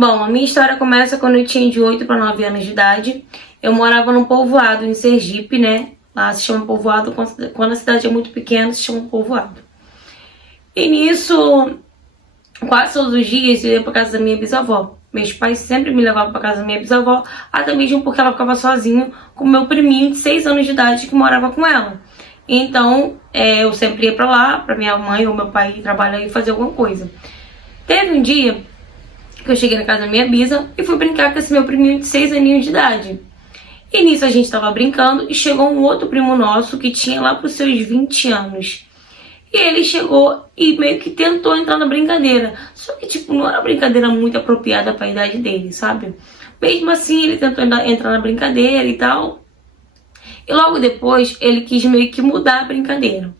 Bom, a minha história começa quando eu tinha de 8 para 9 anos de idade. Eu morava num povoado em Sergipe, né? Lá se chama povoado, quando a cidade é muito pequena, se chama povoado. E nisso, quase todos os dias eu ia pra casa da minha bisavó. Meus pais sempre me levavam pra casa da minha bisavó, até mesmo porque ela ficava sozinha com meu priminho de 6 anos de idade que morava com ela. Então, eu sempre ia pra lá, pra minha mãe ou meu pai trabalhar e fazer alguma coisa. Teve um dia que eu cheguei na casa da minha bisa e fui brincar com esse meu priminho de 6 aninhos de idade. E nisso a gente tava brincando e chegou um outro primo nosso que tinha lá pros seus 20 anos. E ele chegou e meio que tentou entrar na brincadeira. Só que, tipo, não era uma brincadeira muito apropriada pra idade dele, sabe? Mesmo assim, ele tentou entrar na brincadeira e tal. E logo depois, ele quis meio que mudar a brincadeira.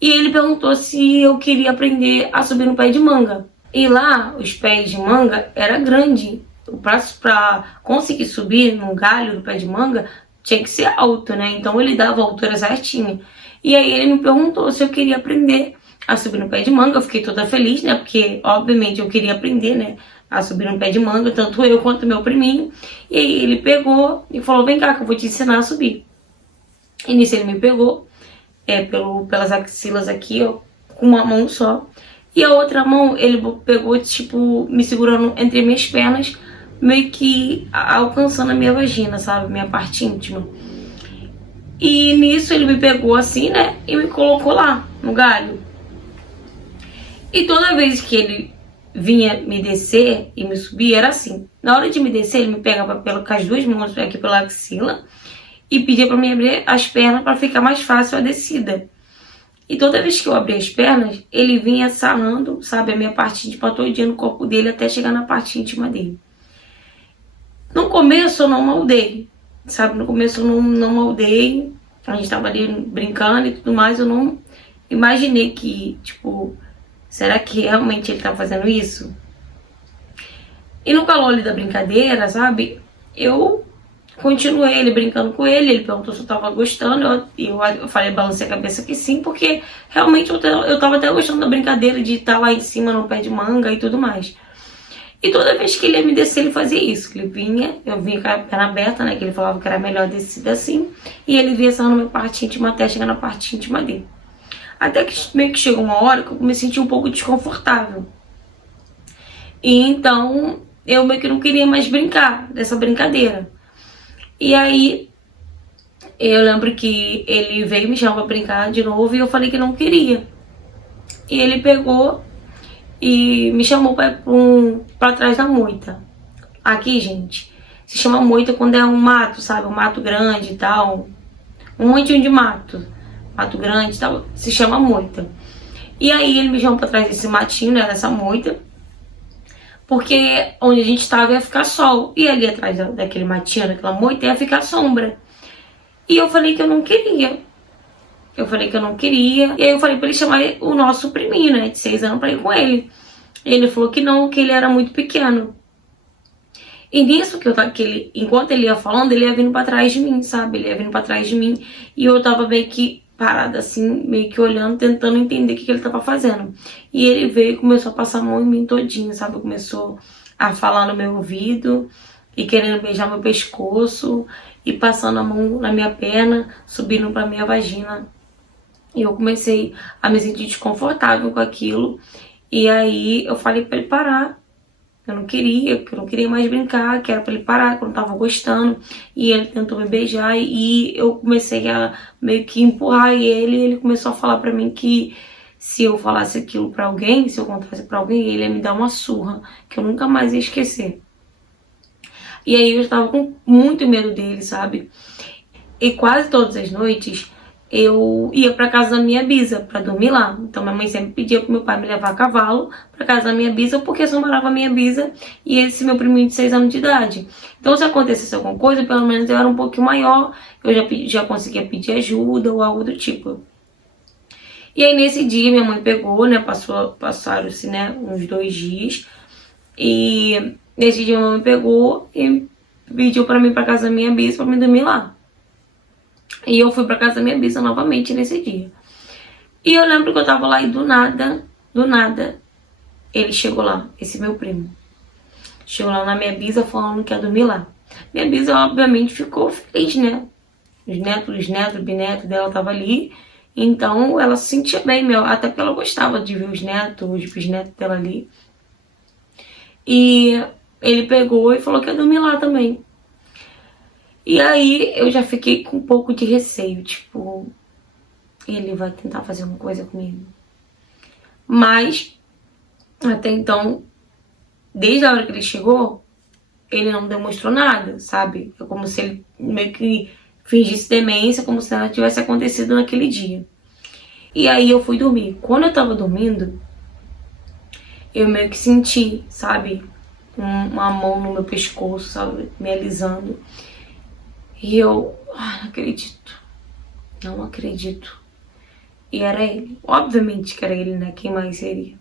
E ele perguntou se eu queria aprender a subir no pé de manga. E lá, os pés de manga era grande. Pra conseguir subir num galho do pé de manga, tinha que ser alto, né? Então ele dava a altura certinha. E aí ele me perguntou se eu queria aprender a subir no pé de manga. Eu fiquei toda feliz, né? Porque, obviamente, eu queria aprender, né? A subir no pé de manga, tanto eu quanto meu priminho. E aí ele pegou e falou, vem cá que eu vou te ensinar a subir. E nisso ele me pegou, pelas axilas aqui, ó, com uma mão só. E a outra mão ele pegou, tipo, me segurando entre minhas pernas, meio que alcançando a minha vagina, sabe? Minha parte íntima. E nisso ele me pegou assim, né? E me colocou lá, no galho. E toda vez que ele vinha me descer e me subir, era assim. Na hora de me descer, ele me pegava com as duas mãos aqui pela axila e pedia pra me abrir as pernas para ficar mais fácil a descida. E toda vez que eu abria as pernas, ele vinha sarrando, sabe, a minha parte íntima todinha no corpo dele até chegar na parte íntima dele. No começo eu não maldei, sabe? No começo eu não maldei. A gente tava ali brincando e tudo mais. Eu não imaginei que, tipo, será que realmente ele tá fazendo isso? E no calor ali da brincadeira, sabe? Eu continuei ele brincando com ele. Ele perguntou se eu tava gostando. Eu falei, balancei a cabeça que sim, porque realmente eu tava até gostando da brincadeira de estar lá em cima no pé de manga e tudo mais. E toda vez que ele ia me descer, ele fazia isso. Ele vinha, eu vinha com a perna aberta, né? Que ele falava que era melhor descida assim. E ele vinha só na minha parte íntima até chegar na parte íntima dele. Até que meio que chegou uma hora que eu me senti um pouco desconfortável. E então, eu meio que não queria mais brincar dessa brincadeira. E aí, eu lembro que ele veio me chamar pra brincar de novo e eu falei que não queria. E ele pegou e me chamou pra trás da moita. Aqui, gente, se chama moita quando é um mato, sabe? Um mato grande e tal. Um montinho de mato. Mato grande e tal. Se chama moita. E aí ele me chamou pra trás desse matinho, né? Dessa moita. Porque onde a gente estava ia ficar sol. E ali atrás daquele matinho, daquela moita, ia ficar sombra. E eu falei que eu não queria. E aí eu falei pra ele chamar o nosso priminho, né? De 6 anos pra ir com ele. Ele falou que não, que ele era muito pequeno. E nisso enquanto ele ia falando, ele ia vindo pra trás de mim, sabe? Ele ia vindo pra trás de mim. E eu tava meio que parada assim, meio que olhando, tentando entender o que ele tava fazendo. E ele veio e começou a passar a mão em mim todinho, sabe? Começou a falar no meu ouvido e querendo beijar meu pescoço e passando a mão na minha perna, subindo pra minha vagina. E eu comecei a me sentir desconfortável com aquilo. E aí eu falei pra ele parar. Que eu não queria mais brincar, que era pra ele parar, que eu não tava gostando. E ele tentou me beijar e eu comecei a meio que empurrar ele. E ele começou a falar pra mim que se eu falasse aquilo pra alguém, se eu contasse pra alguém, ele ia me dar uma surra, que eu nunca mais ia esquecer. E aí eu estava com muito medo dele, sabe? E quase todas as noites eu ia pra casa da minha bisa pra dormir lá. Então minha mãe sempre pedia pro meu pai me levar a cavalo pra casa da minha bisa, porque só morava a minha bisa e esse meu priminho de 6 anos de idade. Então se acontecesse alguma coisa, pelo menos eu era um pouquinho maior, eu já conseguia pedir ajuda ou algo do tipo. E aí nesse dia minha mãe pegou, né, passaram-se, né, uns 2 dias. E nesse dia minha mãe pegou e pediu pra mim ir pra casa da minha bisa pra me dormir lá. E eu fui pra casa da minha bisa novamente nesse dia. E eu lembro que eu tava lá e do nada, ele chegou lá, esse meu primo. Chegou lá na minha bisa falando que ia dormir lá. Minha bisa, obviamente, ficou feliz, né? Os netos, bisnetos dela estavam ali. Então, ela se sentia bem, meu. Até porque ela gostava de ver os netos, os bisnetos dela ali. E ele pegou e falou que ia dormir lá também. E aí, eu já fiquei com um pouco de receio. Tipo, ele vai tentar fazer alguma coisa comigo. Mas, até então, desde a hora que ele chegou, ele não demonstrou nada, sabe? É como se ele meio que fingisse demência, como se nada tivesse acontecido naquele dia. E aí eu fui dormir. Quando eu tava dormindo, eu meio que senti, sabe? Uma mão no meu pescoço, sabe? Me alisando. E eu, não acredito. Não acredito. E era ele. Obviamente que era ele, né? Quem mais seria?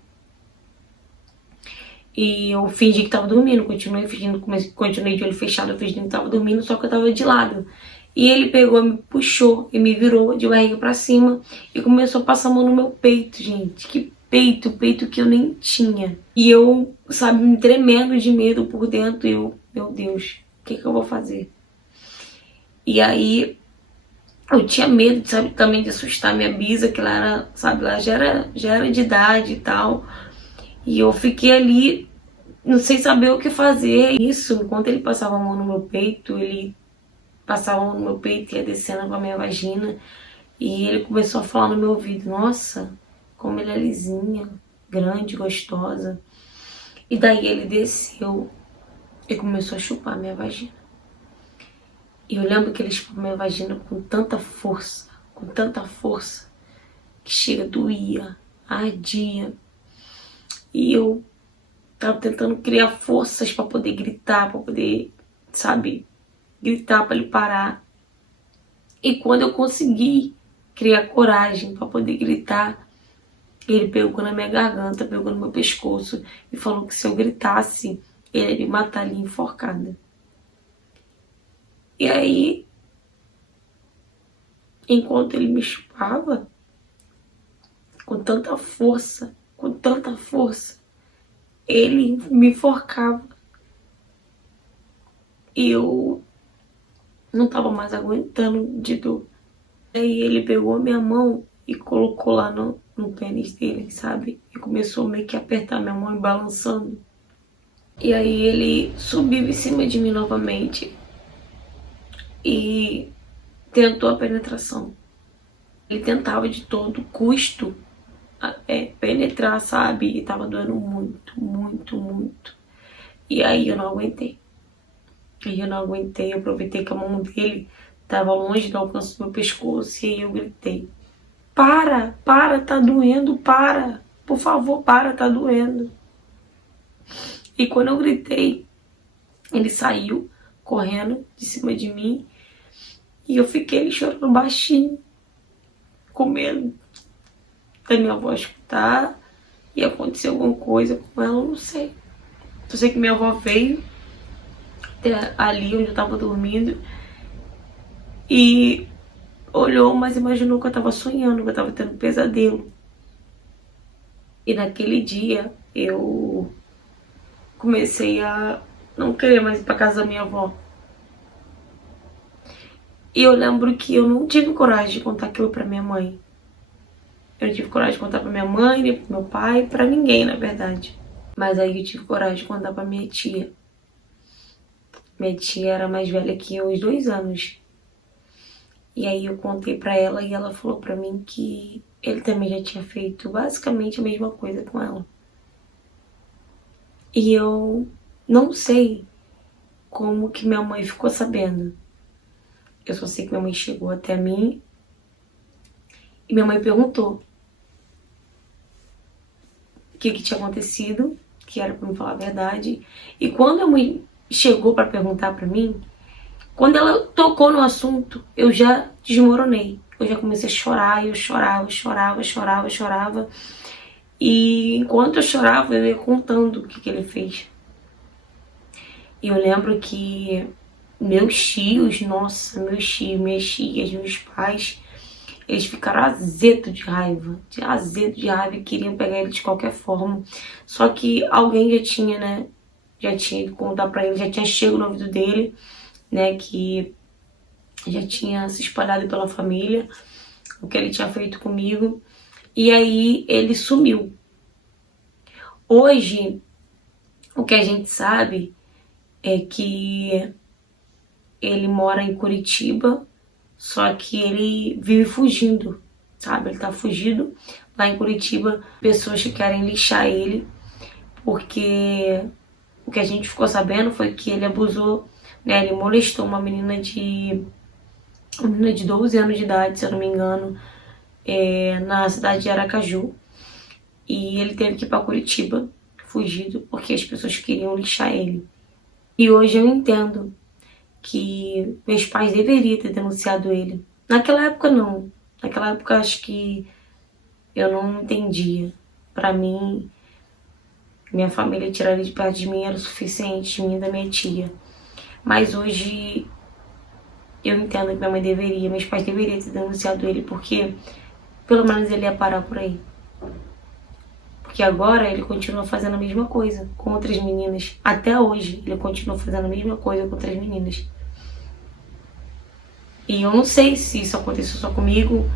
E eu fingi que tava dormindo, continuei de olho fechado, fingindo que tava dormindo, só que eu tava de lado. E ele pegou, me puxou e me virou de barriga pra cima e começou a passar a mão no meu peito, gente. Que peito que eu nem tinha. E eu, sabe, me tremendo de medo por dentro. E eu, meu Deus, o que eu vou fazer? E aí, eu tinha medo, sabe, também de assustar minha bisa, que ela era, sabe, ela já era de idade e tal. E eu fiquei ali, não sei saber o que fazer. Isso, enquanto ele passava a mão no meu peito, ele passava a mão no meu peito e ia descendo pra minha vagina. E ele começou a falar no meu ouvido, nossa, como ele é lisinha, grande, gostosa. E daí ele desceu e começou a chupar minha vagina. E eu lembro que ele chupou minha vagina com tanta força, que chega, doía, ardia. E eu tava tentando criar forças pra poder gritar, pra poder, sabe, gritar pra ele parar. E quando eu consegui criar coragem pra poder gritar, ele pegou na minha garganta, pegou no meu pescoço e falou que se eu gritasse, ele ia me matar ali enforcada. E aí, enquanto ele me chupava, com tanta força, ele me enforcava. E eu não tava mais aguentando de dor. Aí ele pegou a minha mão e colocou lá no pênis dele, sabe? E começou meio que a apertar minha mão e balançando. E aí ele subiu em cima de mim novamente e tentou a penetração. Ele tentava de todo custo penetrar, sabe? E tava doendo muito. E aí eu não aguentei. Eu aproveitei que a mão dele tava longe do alcance do meu pescoço e aí eu gritei: Para, tá doendo, para. Por favor, para, tá doendo. E quando eu gritei, ele saiu correndo de cima de mim e eu fiquei ali chorando baixinho, com medo da minha avó escutar e acontecer alguma coisa com ela, eu não sei. Só sei que minha avó veio até ali onde eu tava dormindo e olhou, mas imaginou que eu tava sonhando, que eu tava tendo pesadelo. E naquele dia eu comecei a não querer mais ir pra casa da minha avó. E eu lembro que eu não tive coragem de contar aquilo pra minha mãe. Eu não tive coragem de contar pra minha mãe, nem pro meu pai, pra ninguém, na verdade. Mas aí eu tive coragem de contar pra minha tia. Minha tia era mais velha que eu, uns 2 anos. E aí eu contei pra ela e ela falou pra mim que ele também já tinha feito basicamente a mesma coisa com ela. E eu não sei como que minha mãe ficou sabendo. Eu só sei que minha mãe chegou até mim e minha mãe perguntou o que tinha acontecido, que era pra me falar a verdade. E quando a mãe chegou pra perguntar pra mim, quando ela tocou no assunto, eu já desmoronei. Eu já comecei a chorar, eu chorava. E enquanto eu chorava, eu ia contando o que ele fez. E eu lembro que meus tios, minhas tias, meus pais, eles ficaram azedos de raiva e queriam pegar ele de qualquer forma. Só que alguém já tinha, né, já tinha ido contar pra ele, já tinha chego no ouvido dele, né, que já tinha se espalhado pela família, o que ele tinha feito comigo. E aí ele sumiu. Hoje, o que a gente sabe é que ele mora em Curitiba, só que ele vive fugindo, sabe? Ele tá fugido lá em Curitiba, pessoas que querem lixar ele, porque o que a gente ficou sabendo foi que ele abusou, né? Ele molestou uma menina de 12 anos de idade, se eu não me engano, na cidade de Aracaju. E ele teve que ir pra Curitiba, fugido, porque as pessoas queriam lixar ele. E hoje eu entendo que meus pais deveriam ter denunciado ele. Naquela época não. Naquela época acho que eu não entendia. Pra mim, minha família tirar ele de perto de mim era o suficiente, de mim e da minha tia. Mas hoje eu entendo que minha mãe deveria, meus pais deveriam ter denunciado ele, porque pelo menos ele ia parar por aí. Porque agora ele continua fazendo a mesma coisa com outras meninas. Até hoje ele continua fazendo a mesma coisa com outras meninas. E eu não sei se isso aconteceu só comigo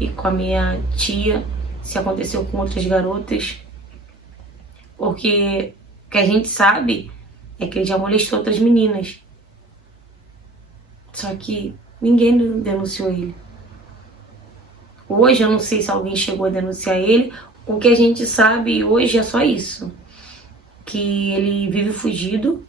e com a minha tia, se aconteceu com outras garotas. Porque o que a gente sabe é que ele já molestou outras meninas. Só que ninguém denunciou ele. Hoje eu não sei se alguém chegou a denunciar ele. O que a gente sabe hoje é só isso. Que ele vive fugido,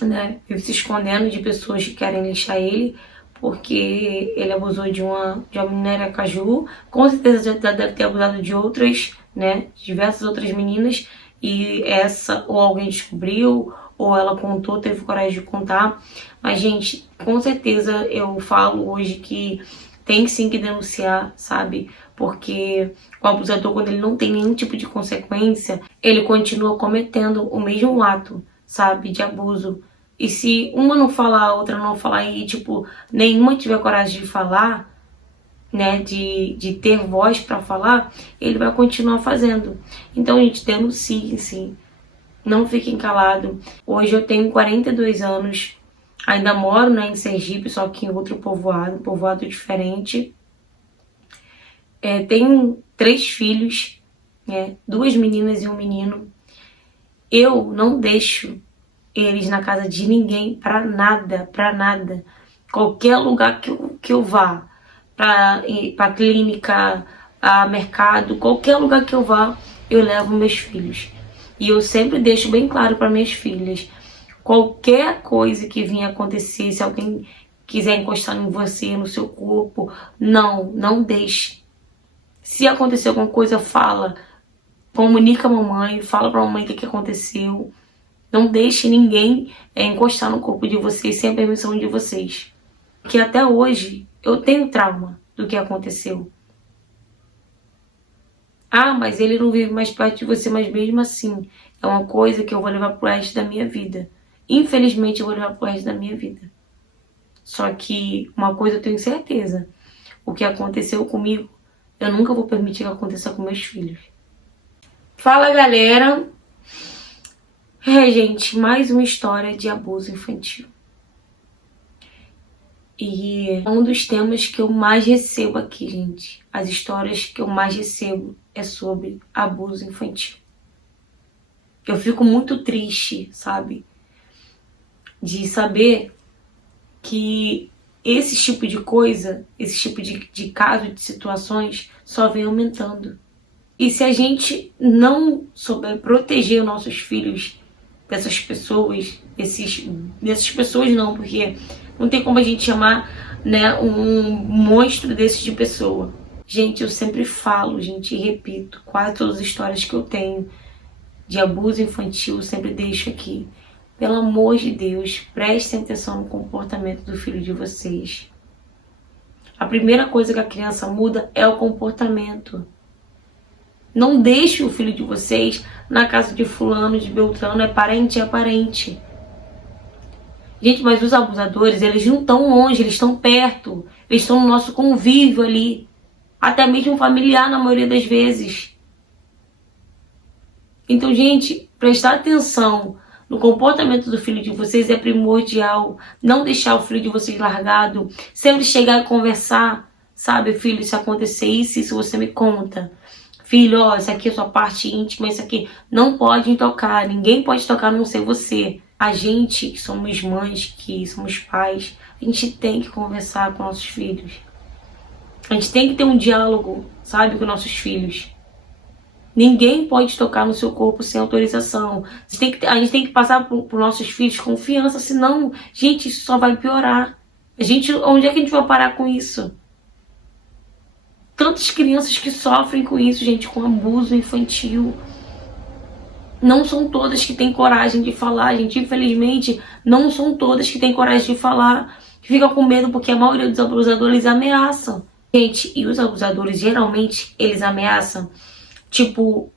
né? Vive se escondendo de pessoas que querem lixar ele, porque ele abusou de uma menina em Aracaju. Com certeza já deve ter abusado de outras, né? Diversas outras meninas. E essa, ou alguém descobriu, ou ela contou, teve coragem de contar. Mas, gente, com certeza eu falo hoje que tem sim que denunciar, sabe? Porque o abusador, quando ele não tem nenhum tipo de consequência, ele continua cometendo o mesmo ato, sabe? De abuso. E se uma não falar, a outra não falar e, tipo, nenhuma tiver coragem de falar, né? De ter voz pra falar, ele vai continuar fazendo. Então, gente, denunciem, sim. Não fiquem calados. Hoje eu tenho 42 anos. Ainda moro, né, em Sergipe, só que em outro povoado, um povoado diferente. Tenho 3 filhos, né, 2 meninas e um menino. Eu não deixo eles na casa de ninguém pra nada, pra nada. Qualquer lugar que eu vá, pra clínica, a mercado, qualquer lugar que eu vá, eu levo meus filhos. E eu sempre deixo bem claro para minhas filhas, qualquer coisa que vinha acontecer, se alguém quiser encostar em você, no seu corpo, não deixe. Se acontecer alguma coisa, fala, comunica a mamãe, fala pra mamãe o que aconteceu. Não deixe ninguém encostar no corpo de vocês sem a permissão de vocês. Porque até hoje eu tenho trauma do que aconteceu. Ah, mas ele não vive mais perto de você, mas mesmo assim, é uma coisa que eu vou levar pro resto da minha vida. Infelizmente, eu vou levar pro resto da minha vida. Só que uma coisa eu tenho certeza. O que aconteceu comigo, eu nunca vou permitir que aconteça com meus filhos. Fala, galera. Gente, mais uma história de abuso infantil. E é um dos temas que eu mais recebo aqui, gente. As histórias que eu mais recebo é sobre abuso infantil. Eu fico muito triste, sabe? De saber que esse tipo de coisa, esse tipo de caso, de situações, só vem aumentando. E se a gente não souber proteger os nossos filhos dessas pessoas, dessas pessoas não, porque não tem como a gente chamar, né, um monstro desse de pessoa. Gente, eu sempre falo, gente, e repito, quase todas as histórias que eu tenho de abuso infantil, eu sempre deixo aqui. Pelo amor de Deus, prestem atenção no comportamento do filho de vocês. A primeira coisa que a criança muda é o comportamento. Não deixe o filho de vocês na casa de fulano, de beltrano, é parente, é parente. Gente, mas os abusadores, eles não estão longe, eles estão perto. Eles estão no nosso convívio ali. Até mesmo familiar, na maioria das vezes. Então, gente, prestar atenção no comportamento do filho de vocês é primordial. Não deixar o filho de vocês largado. Sempre chegar e conversar. Sabe, filho, se acontecer isso você me conta. Filho, ó, isso aqui é sua parte íntima, isso aqui não pode tocar. Ninguém pode tocar a não ser você. A gente, que somos mães, que somos pais, a gente tem que conversar com nossos filhos. A gente tem que ter um diálogo, sabe, com nossos filhos. Ninguém pode tocar no seu corpo sem autorização. A gente tem que passar para os nossos filhos confiança, senão, gente, isso só vai piorar. Onde é que a gente vai parar com isso? Tantas crianças que sofrem com isso, gente, com abuso infantil. Não são todas que têm coragem de falar, gente. Infelizmente, não são todas que têm coragem de falar. Ficam com medo porque a maioria dos abusadores ameaçam. Gente, e os abusadores, geralmente, eles ameaçam. Tipo,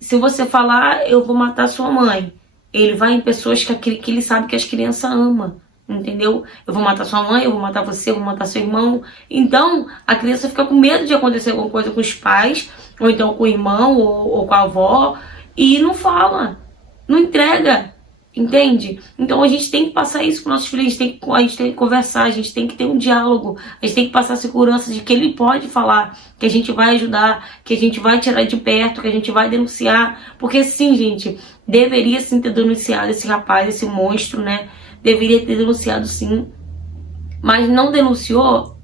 se você falar, eu vou matar sua mãe. Ele vai em pessoas que ele sabe que as crianças amam. Entendeu? Eu vou matar sua mãe, eu vou matar você, eu vou matar seu irmão. Então, a criança fica com medo de acontecer alguma coisa com os pais, ou então com o irmão, ou com a avó, e não fala, não entrega, entende? Então, a gente tem que passar isso para nossos filhos, a gente tem que conversar, a gente tem que ter um diálogo, a gente tem que passar a segurança de que ele pode falar, que a gente vai ajudar, que a gente vai tirar de perto, que a gente vai denunciar, porque sim, gente, deveria sim ter denunciado esse rapaz, esse monstro, né? Deveria ter denunciado sim, mas não denunciou.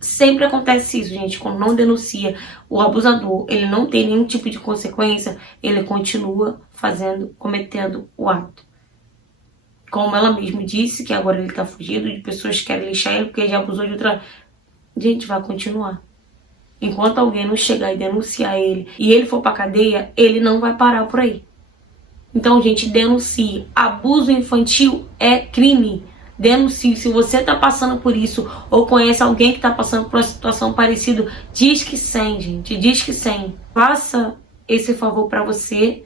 Sempre acontece isso, gente. Quando não denuncia o abusador, ele não tem nenhum tipo de consequência, ele continua cometendo o ato. Como ela mesma disse, que agora ele tá fugido, de pessoas que querem lixar ele porque ele já abusou de outra. Gente, vai continuar. Enquanto alguém não chegar e denunciar ele e ele for pra cadeia, ele não vai parar por aí. Então, gente, denuncie. Abuso infantil é crime. Denuncie. Se você tá passando por isso ou conhece alguém que tá passando por uma situação parecida, diz que sim, gente. Diz que sim. Faça esse favor pra você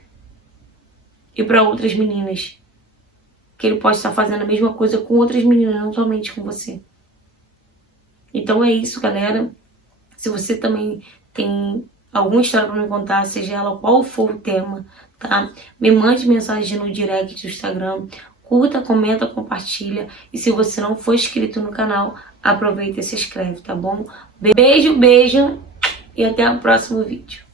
e pra outras meninas. Que ele pode estar fazendo a mesma coisa com outras meninas, não somente com você. Então é isso, galera. Se você também tem alguma história pra me contar, seja ela qual for o tema, tá? Me mande mensagem no direct do Instagram, curta, comenta, compartilha. E se você não for inscrito no canal, aproveita e se inscreve, tá bom? Beijo, beijo e até o próximo vídeo.